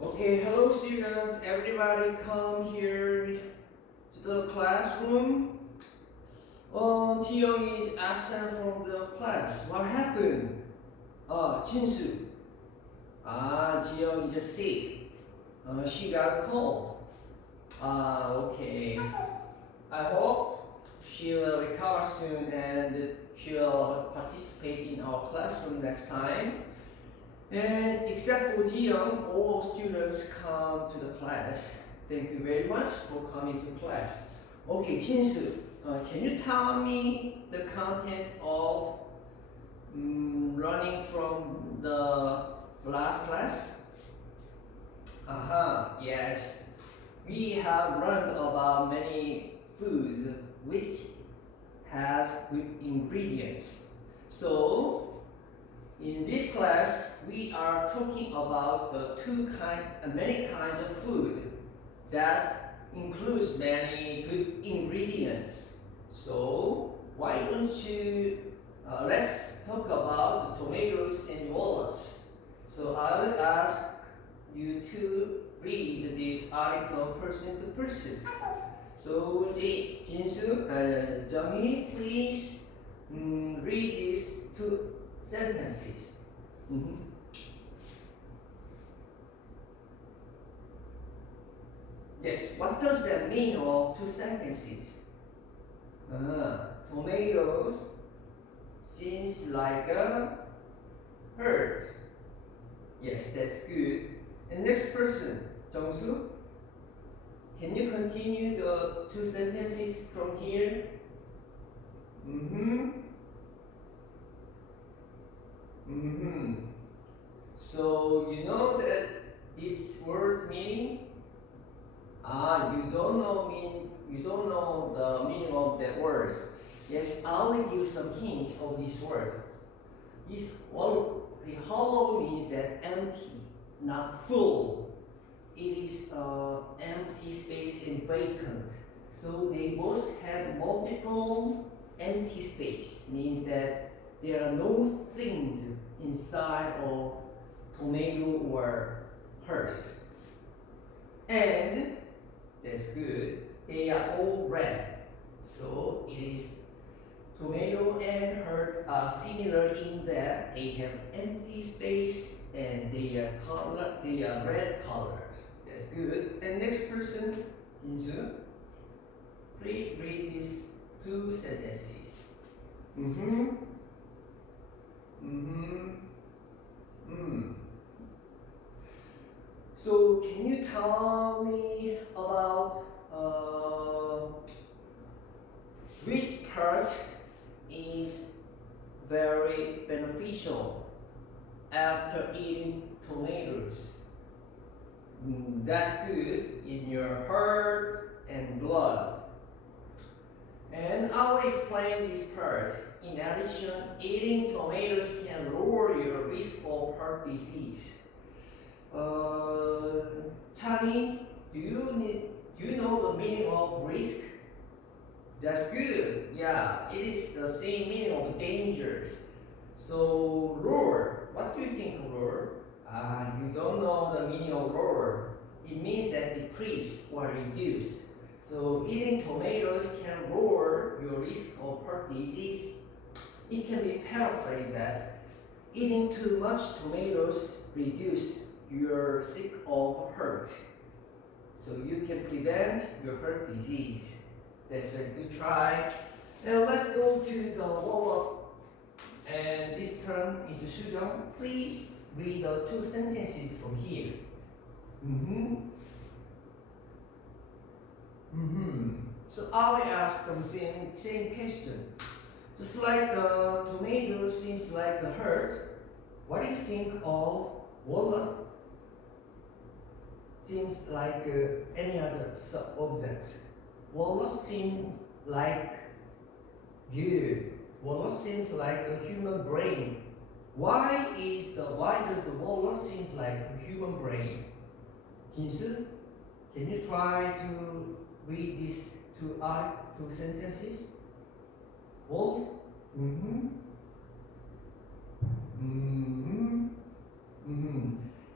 Okay, hello students. Everybody come here to the classroom. Oh, Tio is absent from the class. What happened? Jinsu. Tio is just sick. She got a cold. Okay. I hope she will recover soon and she will participate in our classroom next time. And except for Jiyoung, all students come to the class. Thank you very much for coming to class. Okay, Jinsu, can you tell me the contents of learning from the last class? Yes. We have learned about many foods which has good ingredients. So in this class, we are talking about many kinds of food that includes many good ingredients. So why don't you let's talk about the tomatoes and walnuts. So I will ask you to read this article person to person. So Jinsu and Junghee, please read these two sentences. Yes, what does that mean of two sentences? Tomatoes seems like a hurt. Yes, that's good. And next person, Jungsu, can you continue the two sentences from here? So you know that this word meaning? You don't know the meaning of that words. Yes, I will give some hints of this word. This one, hollow means that empty, not full. It is empty space and vacant. So they both have multiple empty space, means that there are no things inside of tomato or earth. And that's good. They are all red. So it is tomato and earth are similar in that they have empty space and they are red colors. That's good. And next person, Jinsu, please read these two sentences. So can you tell me about which part is very beneficial after eating tomatoes? That's good in your heart and blood. And I will explain this part. In addition, eating tomatoes can lower your risk of heart disease. Chani, do you know the meaning of risk? That's good. Yeah, it is the same meaning of dangers. So lower, what do you think of lower? You don't know the meaning of lower. It means that decrease or reduce. So eating tomatoes can lower your risk of heart disease. It can be paraphrased that eating too much tomatoes reduce your risk of heart. So you can prevent your heart disease. That's a good try. Now let's go to the wallet. And this term is Sujong. Please read the two sentences from here. So I will ask them same question. Just like the tomato seems like a hurt, what do you think of wallet? Seems like any other object. Wallet seems like good. Wallet seems like a human brain. Why does the wallet seems like a human brain? Jinsu, can you try to read these two sentences? Wallet.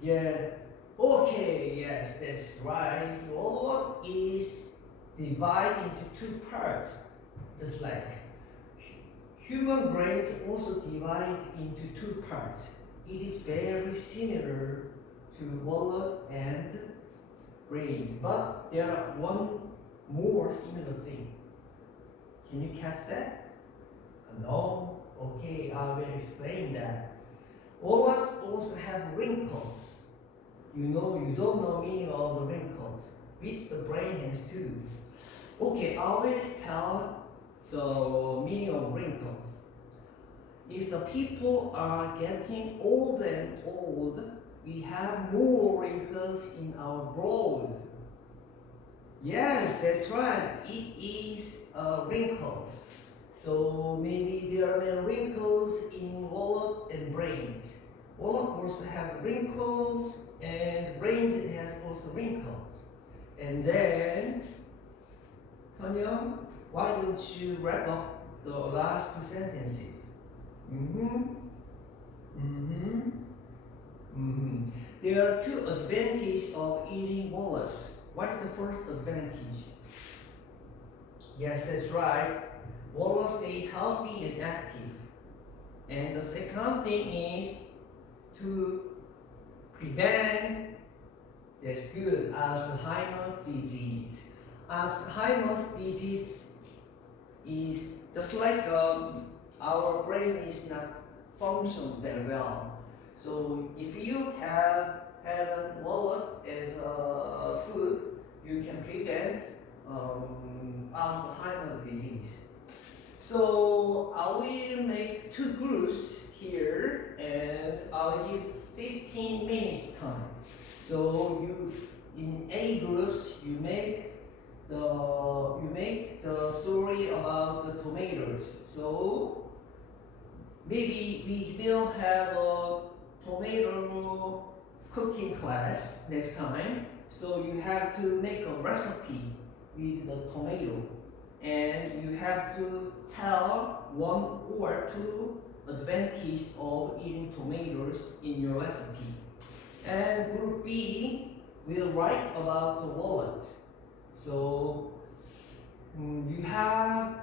Yeah. Okay, yes, that's right. Wallet is divided into two parts, just like human brain is also divided into two parts. It is very similar to wallet and brains, but there are one more similar thing. Can you catch that? No? Okay, I will explain that. Wallets also have wrinkles. You don't know meaning of the wrinkles, which the brain has too. Okay, I will tell the meaning of wrinkles. If the people are getting old and old, we have more wrinkles in our brows. Yes, that's right. It is wrinkles. So maybe there are wrinkles in wallet and brains. Wallet also have wrinkles, and brains it has also wrinkles. And then, Sonyeon, why don't you wrap up the last two sentences? There are two advantages of eating walnuts. What is the first advantage? Yes, that's right. Walnuts stay healthy and active. And the second thing is to prevent, that's good, Alzheimer's disease. Alzheimer's disease is just like our brain is not function very well. So if you have had a walnut as a food, you can prevent Alzheimer's disease. So I will make two groups here, and I'll give 15 minutes time. So you in A groups you make the story about the tomatoes. So maybe we will have a tomato cooking class next time. So you have to make a recipe with the tomato, and you have to tell one or two advantages of eating tomatoes in your recipe. And group B will write about the wallet. So you have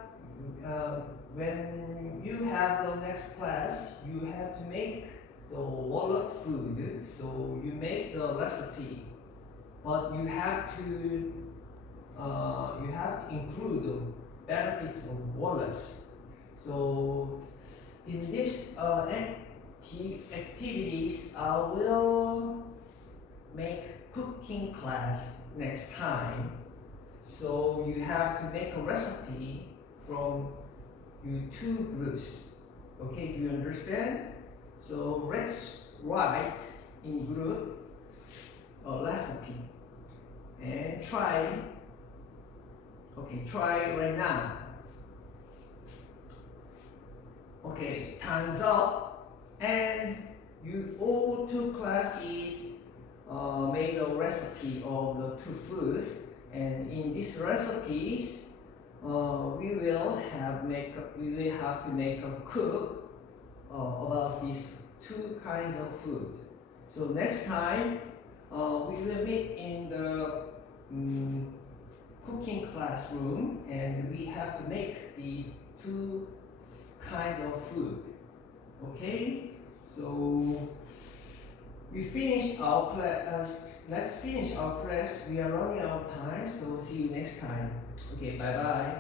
when you have the next class, you have to make the wallet food. So you make the recipe, but you have to include the benefits of wallets. So in this activities, I will make cooking class next time. So you have to make a recipe from you two groups. Okay, do you understand? So let's write in group a recipe and try. Okay, try right now. Okay, time's up, and you all two classes made a recipe of the two foods, and in these recipes, we will have to make a cook about these two kinds of food. So next time, we will meet in the cooking classroom, and we have to make these two kinds of food. Okay, so we finished our class. Let's finish our class. We are running out of time, so see you next time. Okay, bye bye.